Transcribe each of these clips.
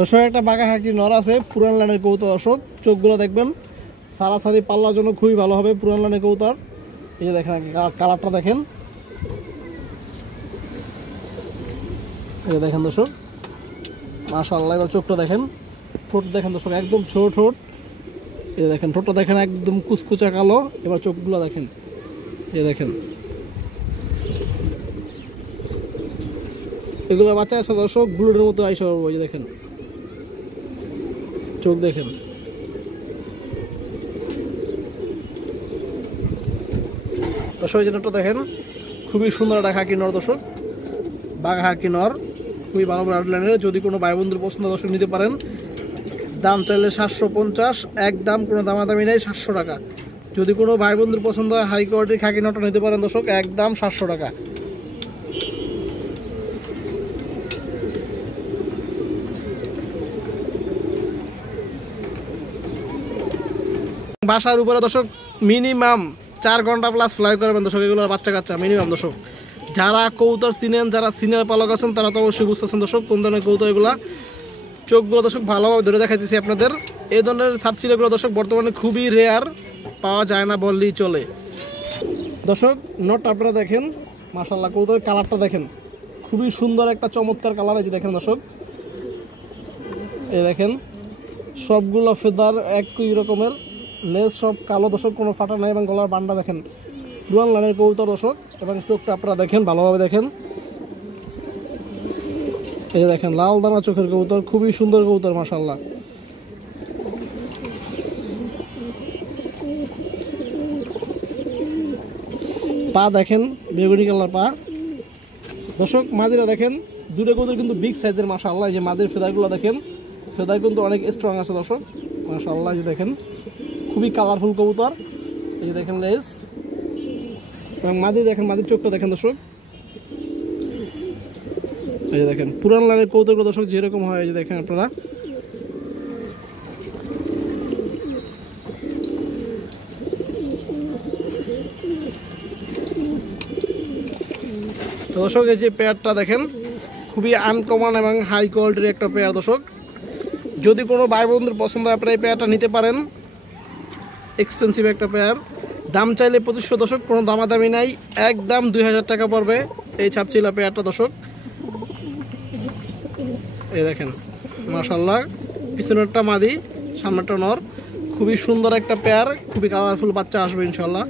দর্শক একটা বাঘা হাকি নর আছে পুরান লাইনের কবুতর। দর্শক চোখগুলো দেখবেন সারাসারি পাল্লার জন্য খুবই ভালো হবে পুরান লাইনের কবুতর। এই যে দেখেন কালারটা দেখেন, এই যে দেখেন দর্শক মাশাআল্লাহ। এবার চোখটা দেখেন, ঠোঁট দেখেন দর্শক একদম ছোট ঠোঁট। এই যে দেখেন ঠোঁটটা দেখেন একদম কুচকুচা কালো। এবার চোখগুলো দেখেন, এই দেখেন এগুলো বাচ্চা আছে দর্শক ব্লুডের মতো আইসা পারবো। এই যে দেখেন চোখ দেখেন, দর্শক যেটা দেখেন খুবই সুন্দর একটা হাকি নর দর্শক, বাঘা হাকি নর খুবই ভালো লাইনের। যদি কোনো ভাই বন্ধুর পছন্দ দর্শক নিতে পারেন। দাম চাইলে 750, একদম কোনো দামাদামি নেই 700 টাকা। যদি কোনো ভাই বন্ধুর পছন্দ হয় হাই কোয়ালিটির খাকি নটা নিতে পারেন দর্শক, একদম 700 টাকা। বাসার উপরে দর্শক মিনিমাম 4 ঘন্টা প্লাস ফ্লাই করবেন দর্শক এগুলোর বাচ্চা কাচ্চা মিনিমাম দর্শক। যারা কবুতর চিনেন, যারা সিনিয়র পালক আছেন তারা তো অবশ্যই বুঝতেছেন দর্শক কোন ধরনের কবুতর এগুলা। চোখগুলো দর্শক ভালোভাবে ধরে দেখাইতেছি আপনাদের। এই ধরনের সাবচিলাগুলো দর্শক বর্তমানে খুবই রেয়ার, পাওয়া যায় না বললেই চলে দর্শক। নটটা আপনারা দেখেন মাশাআল্লাহ, কবুতরের কালারটা দেখেন খুবই সুন্দর একটা চমৎকার কালার। এই যে দেখেন দর্শক, এই দেখেন সবগুলো ফেদার একই রকমের, লেজ সব কালো দর্শক, কোনো ফাটা নাই। এবং গলার বান্ডা দেখেন পুরান লাইনের কবুতর দর্শক। এবং চোখটা আপনারা দেখেন ভালোভাবে দেখেন, এই যে দেখেন লাল দানা চোখের কবুতর, খুবই সুন্দর কবুতর মাশাআল্লাহ। পা দেখেন বেগুনি কালার পা দর্শক। মাদিরা দেখেন দুটো কবুতর কিন্তু বিগ সাইজের মাশাআল্লাহ। এই যে মাদির ফেদারগুলো দেখেন, ফেদার কিন্তু অনেক স্ট্রং আছে দর্শক মাশাআল্লাহ। এই যে দেখেন খুবই কালারফুল কবুতর। এই যে দেখেন লেজ এবং মাদি দেখেন, মাদির চোখটা দেখেন দর্শক। এই যে দেখেন পুরান লাইনের কবুতরগুলো দর্শক যেরকম হয়, এই যে দেখেন আপনারা। দর্শক এই যে পেয়ারটা দেখেন খুবই আনকমন এবং হাই কোয়ালিটির একটা পেয়ার দর্শক। যদি কোনো ভাই বন্ধুর পছন্দ হয় আপনারা এই পেয়ারটা নিতে পারেন, এক্সপেন্সিভ একটা পেয়ার। দাম চাইলে 2500 দর্শক, কোনো দামাদামি নাই, একদম 2000 টাকা পড়বে এই ছাপচিলা পেয়ারটা দর্শক। এই দেখেন মাশাআল্লাহ, পিছনেরটা মাদি সামনেরটা নর, খুবই সুন্দর একটা পেয়ার, খুবই কালারফুল বাচ্চা আসবে ইনশাল্লাহ।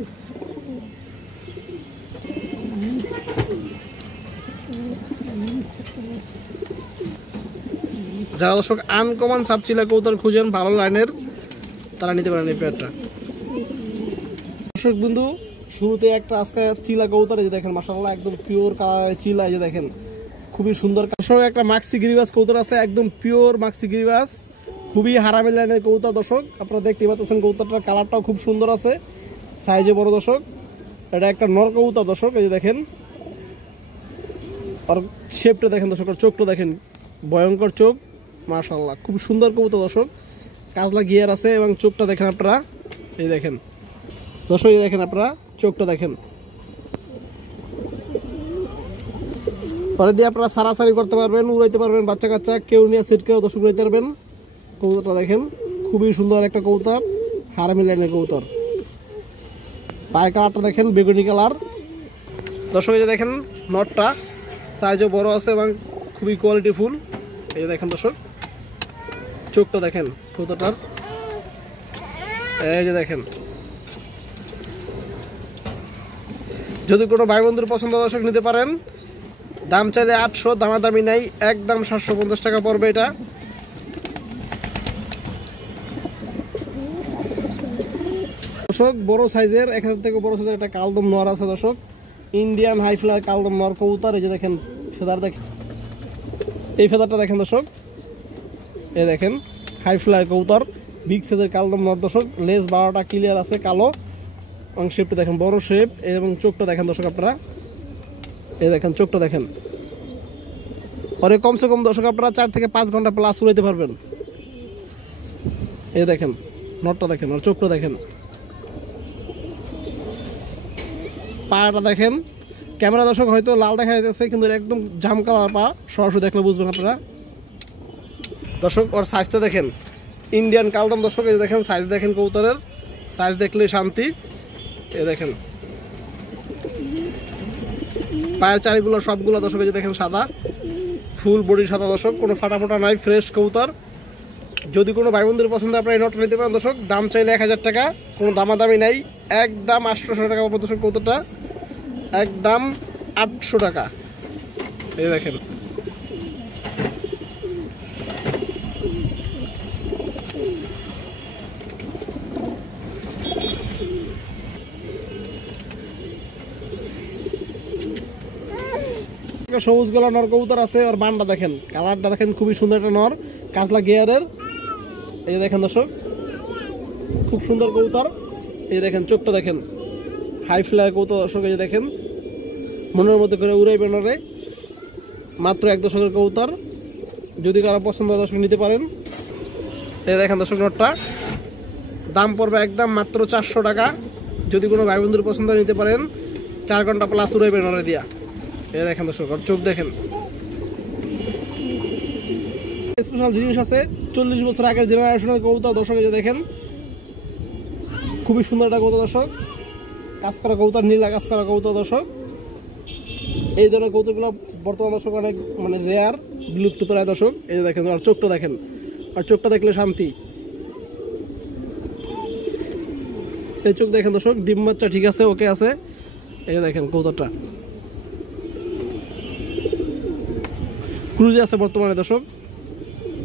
যারা দর্শক আনকমন সাবচিলা কবুতর খুঁজেন ভালো লাইনের, তারা নিতে পারেন এই পেয়ারটা দর্শক বন্ধু। শুরুতে একটা আজকে চিলা কবুতর, এই যে দেখেন মাশাআল্লাহ একদম পিওর কালারের চিলা। এই যে দেখেন খুবই সুন্দর দর্শক একটা মাক্সি গিরিবাস কবুতর আছে, একদম পিওর মাক্সি গিরিবাস, খুবই হারামি লাইনের কবুতর দর্শক। আপনারা দেখতে পাচ্ছেন কবুতরটার কালারটাও খুব সুন্দর আছে, সাইজে বড় দর্শক। এটা একটা নর কবুতর দর্শক। এই যে দেখেন আর শেপটা দেখেন দর্শক, আর চোখটা দেখেন ভয়ঙ্কর চোখ মাশাআল্লাহ, খুব সুন্দর কবুতর দর্শক। কাজলা গিয়ার আছে এবং চোখটা দেখেন আপনারা, এই দেখেন দর্শক, এই দেখেন আপনারা চোখটা দেখেন। পরে দিয়ে আপনারা সারাসারি করতে পারবেন, উড়াইতে পারবেন, বাচ্চা কাচ্চা কেউ নিয়ে সিটকেও দর্শক উড়াইতে পারবেন। কবুতরটা দেখেন খুবই সুন্দর একটা কবুতর, হারামি লাইনের কবুতর। পায়ের কালারটা দেখেন বেগুনি কালার দর্শক। এই যে দেখেন নটটা সাইজও বড় আছে এবং খুবই কোয়ালিটিফুল। এই যে দেখেন দর্শক চোখটা দেখেন কবুতরটার, এই যে দেখেন। যদি কোনো ভাই বন্ধুর পছন্দ দর্শক নিতে পারেন। দাম চাইলে 800, দামাদামি নাই, একদম 750 টাকা পড়বে এটা দর্শক। বড় সাইজের 1000 থেকে বড় সাইজের একটা কালদম নর আছে দর্শক, ইন্ডিয়ান হাই ফ্লায়ার কালদম নর কবুতর। এই যে দেখেন ফেদার দেখেন, এই ফেদারটা দেখেন দর্শক, এই দেখেন হাই ফ্লায়ার কবুতর, বিগ সাইজের কালদম নর দর্শক। লেজ 12টা ক্লিয়ার আছে কালো এবং শেপটা দেখেন বড় শেপ। এবং চোখটা দেখেন দর্শক আপনারা, এই দেখেন চোখটা দেখেন। পরে কমসে কম দর্শক আপনারা 4 থেকে 5 ঘন্টা প্লাস উড়াইতে পারবেন। এই দেখেন নটটা দেখেন আর চোখটা দেখেন, পাটা দেখেন। ক্যামেরা দর্শক হয়তো লাল দেখা যাচ্ছে কিন্তু একদম জাম কালার পা, সরাসরি দেখলে বুঝবেন আপনারা। দর্শক ওর সাইজটা দেখেন, ইন্ডিয়ান কালদম দর্শক। এই দেখেন সাইজ দেখেন, কবুতরের সাইজ দেখলে শান্তি। এই দেখেন পায়ের চারিগুলো সবগুলো দর্শক, এই যে দেখেন সাদা, ফুল বডি সাদা দর্শক, কোনো ফাটা ফোটা নাই, ফ্রেশ কবুতর। যদি কোনো ভাই বন্ধুর পছন্দ আপনারা এই নটটা নিতে পারেন দর্শক। দাম চাইলে 1000 টাকা, কোনো দামাদামি নাই, একদম 800 টাকা পড়বে দর্শক কবুতরটা, একদম 800 টাকা। এই দেখেন সবুজ গলা নর কবুতর আছে, আর বানটা দেখেন, কালারটা দেখেন, খুবই সুন্দর একটা নর, কাজলা গিয়ারের। এই যে দেখেন দর্শক, খুব সুন্দর কবুতর। এই দেখেন চোখটা দেখেন, হাই ফ্লায়ার কবুতর দর্শক। এই যে দেখেন মনের মধ্যে করে উড়াইবে নরে, মাত্র 1 দশকের কবুতর। যদি কারো পছন্দ হয় দর্শক নিতে পারেন। এই দেখেন দর্শক নটটা, দাম পড়বে একদম মাত্র 400 টাকা। যদি কোনো ভাই বন্ধুর পছন্দ নিতে পারেন, 4 ঘন্টা প্লাস উড়াইবে নরে দিয়া। এই দেখেন দর্শক, আর চোখ দেখেন। স্পেশাল জিনিস আছে, 40 বছর আগের জেনারেশনের কবুতর দর্শক। এই যে দেখেন খুবই সুন্দর একটা কবুতর দর্শক, কাজ করা কবুতর, নীলা কাজ করা কবুতর দর্শক। এই ধরনের কবুতরগুলো বর্তমান দর্শক অনেক মানে রেয়ার, বিলুপ্ত প্রায় দর্শক। এই যে দেখেন, আর চোখটা দেখেন, আর চোখটা দেখলে শান্তি। এই চোখ দেখেন দর্শক, ডিম বাচ্চা ঠিক আছে, ওকে আছে। এই যে দেখেন কবুতরটা ক্রুজে আছে বর্তমানে দর্শক,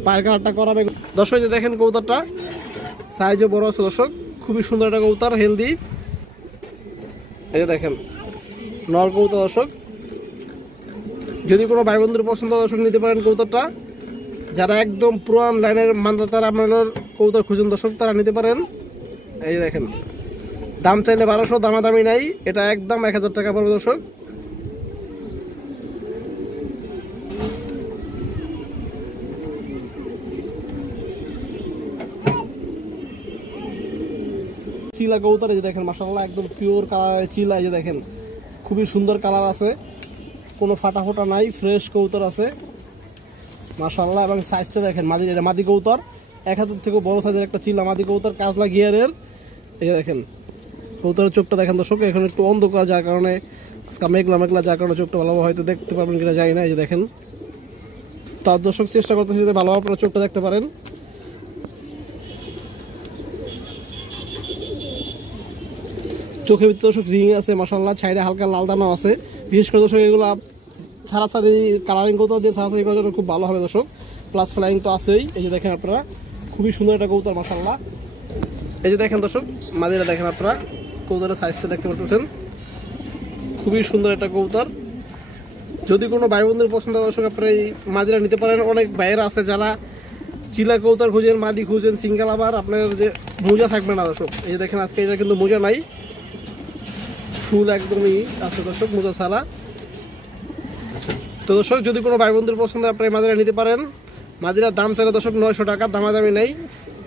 পায়ের কালারটা করাবে দর্শক। যে দেখেন কবুতরটা সাইজও বড় আছে দর্শক, খুবই সুন্দর একটা কবুতর, হেলদি। এই যে দেখেন নর কবুতর দর্শক। যদি কোনো ভাই বন্ধুর পছন্দ দর্শক নিতে পারেন কবুতরটা। যারা একদম পুরান লাইনের মানদাতার আপনার কবুতর খুঁজেন দর্শক, তারা নিতে পারেন। এই যে দেখেন দাম চাইলে 1200, দামাদামি নাই, এটা একদম 1000 টাকা পড়বে দর্শক। চিলা কবুতর, এই যে দেখেন মাশাআল্লাহ, একদম পিওর কালারের চিলা। এই যে দেখেন খুবই সুন্দর কালার আছে, কোনো ফাটা ফোটা নাই, ফ্রেশ কবুতর আছে মাশাআল্লাহ। এবং সাইজটা দেখেন, মাদি, এটা মাদি কবুতর, 1 হাতের থেকে বড় সাইজের একটা চিলা মাদি কবুতর, কাজলা গিয়ারের। এই যে দেখেন কবুতরের চোখটা দেখেন দর্শক, এখন একটু অন্ধকার, যার কারণে আজকে মেঘলা মেঘলা, যার কারণে চোখটা ভালোভাবে হয়তো দেখতে পারবেন কিনা জানি না। এই যে দেখেন, তার দর্শক চেষ্টা করতেছি যাতে ভালোভাবে আপনারা চোখটা দেখতে পারেন। চোখের ভিতরে দর্শক রিং আছে মাশাআল্লাহ, সাইডে হালকা লাল দানা আছে। বিশেষ করে দর্শক এগুলো সারাসারি কালারিং কবুতর দিয়ে সারাসারি করার জন্য খুব ভালো হবে দর্শক। প্লাস ফ্লাইং তো আছেই। এই যে দেখেন আপনারা, খুবই সুন্দর একটা কবুতর মাশাআল্লাহ। এই যে দেখেন দর্শক মাদিরা দেখেন আপনারা, কবুতরের সাইজটা দেখতে পারতেছেন, খুবই সুন্দর একটা কবুতর। যদি কোনো ভাই বন্ধুর পছন্দ দর্শক আপনারা এই মাদিরা নিতে পারেন। অনেক ভাইয়েরা আছে যারা চিলা কবুতর খুঁজেন, মাদি খুঁজেন সিঙ্গেল, আবার আপনার যে মোজা থাকবে না দর্শক। এই যে দেখেন আজকে এটা কিন্তু মোজা নাই, ফুল একদমই আছে দর্শক, মোজা ছাড়া। তো দর্শক যদি কোনো ভাই বন্ধুর পছন্দ আপনারা এই মাদিরা নিতে পারেন। মাদিরার দাম চাইলে দর্শক 900 টাকা, দামাদামি নেই,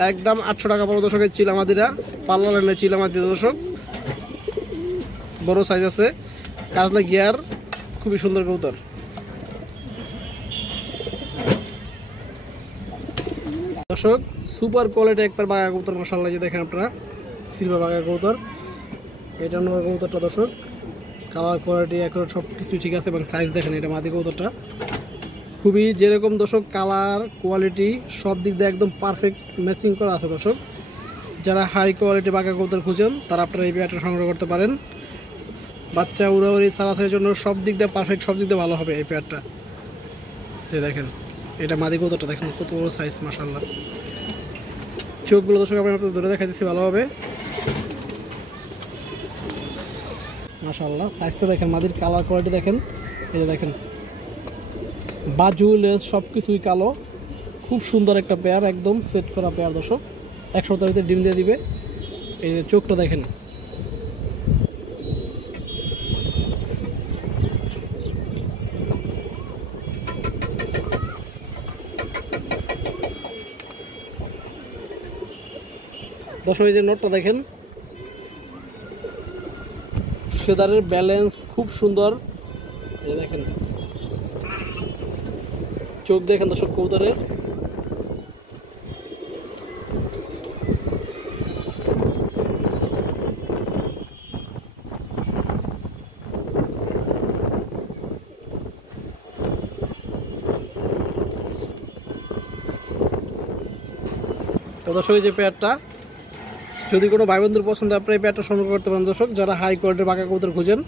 একদম 800 টাকা পড়বে দর্শকের চিলা মাদিরা, পাল্লা লাইনের চিলা মাদিরা দর্শক, বড় সাইজ আছে, কাজলা গিয়ার, খুবই সুন্দর কবুতর। দর্শক সুপার কোয়ালিটি একবার বাঘা কবুতর মাশাআল্লাহ। যে দেখেন আপনারা সিলভার বাঘা কবুতর, এটা নর কবুতরটা দর্শক, কালার কোয়ালিটি এখন সব কিছু ঠিক আছে। এবং সাইজ দেখেন, এটা মাদি কবুতরটা খুবই যেরকম দর্শক কালার কোয়ালিটি সব দিক দিয়ে একদম পারফেক্ট ম্যাচিং করা আছে দর্শক। যারা হাই কোয়ালিটি বাঘা কবুতর খুঁজেন তারা আপনারা এই পেয়ারটা সংগ্রহ করতে পারেন। বাচ্চা উড়াউড়ি সারাসারির জন্য সব দিক দিয়ে পারফেক্ট, সব দিক দিয়ে ভালো হবে এই পেয়ারটা। এই দেখেন এটা মাদি কবুতরটা দেখেন কত বড় সাইজ মাশাআল্লাহ। চোখগুলো দর্শক আমি আপনাদের ধরে দেখাইতেছি ভালোভাবে মাশাআল্লাহ। সাইজটা দেখেন, মাদির কালার কোয়ালিটি দেখেন। এই যে দেখেন বাজু লেজ সব কিছুই কালো, খুব সুন্দর একটা পেয়ার, একদম সেট করা পেয়ার দর্শক। 1 সপ্তাহের ভিতরে ডিম দিয়ে দিবে। এই যে চোখটা দেখেন, দর্শক এই যে নোটটা দেখেন, ফেদারের ব্যালেন্স খুব সুন্দর। এই দেখেন চোখ দেখেন দর্শক কবুতরের, তো দর্শক এই যে পেয়ারটা, যদি কোনো ভাই বন্ধুর পছন্দ আপনি এই পেয়ারটা সংগ্রহ করতে পারেন দর্শক, যারা হাই কোয়ালিটির বাঁকা কবুতর খুঁজেন।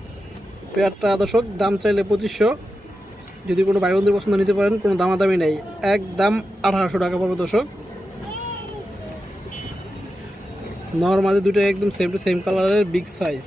পেয়ারটা দর্শক দাম চাইলে 2500, যদি কোনো ভাই বন্ধুর পছন্দ নিতে পারেন, কোনো দামাদামি নেই, একদম 1800 টাকা পড়বে দর্শক। নর মাঝে দুটো একদম সেম টু সেম কালারের বিগ সাইজ।